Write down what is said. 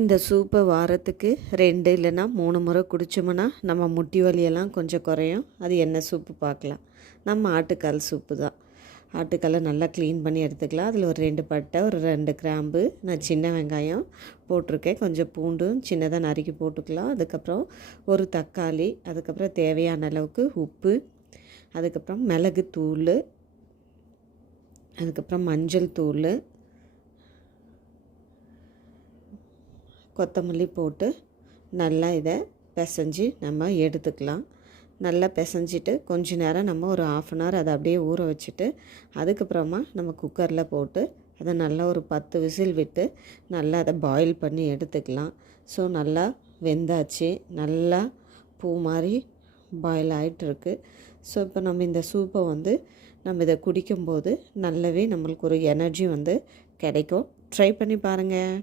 இந்த சூப்பை வாரத்துக்கு 2 இல்லைன்னா 3 முறை குடித்தோம்னா நம்ம முட்டி வலியெல்லாம் கொஞ்சம் குறையும். அது என்ன சூப்பு பார்க்கலாம். நம்ம ஆட்டுக்கால் சூப்பு தான். ஆட்டுக்காலை நல்லா க்ளீன் பண்ணி எடுத்துக்கலாம். அதில் ஒரு 2 பட்டை, ஒரு 2 கிராம்பு, நான் சின்ன வெங்காயம் போட்டிருக்கேன். கொஞ்சம் பூண்டும் சின்னதாக நறுக்கி போட்டுக்கலாம். அதுக்கப்புறம் ஒரு தக்காளி, அதுக்கப்புறம் தேவையான அளவுக்கு உப்பு, அதுக்கப்புறம் மிளகு தூள், அதுக்கப்புறம் மஞ்சள் தூள், கொத்தமல்லி போட்டு நல்லா இதை பிசைஞ்சு நம்ம எடுத்துக்கலாம். நல்லா பிசைஞ்சிட்டு கொஞ்ச நேரம் நம்ம ஒரு 1/2 அன் ஹவர் அதை அப்படியே ஊற வச்சுட்டு அதுக்கப்புறமா நம்ம குக்கரில் போட்டு அதை நல்லா ஒரு 10 விசில் விட்டு நல்லா அதை பாயில் பண்ணி எடுத்துக்கலாம். ஸோ நல்லா வெந்தாச்சு, நல்லா பூ மாதிரி பாயில் ஆகிட்டுருக்கு. ஸோ இப்போ நம்ம இந்த சூப்பை நம்ம இதை குடிக்கும்போது நல்லாவே நம்மளுக்கு ஒரு எனர்ஜி கிடைக்கும். ட்ரை பண்ணி பாருங்கள்.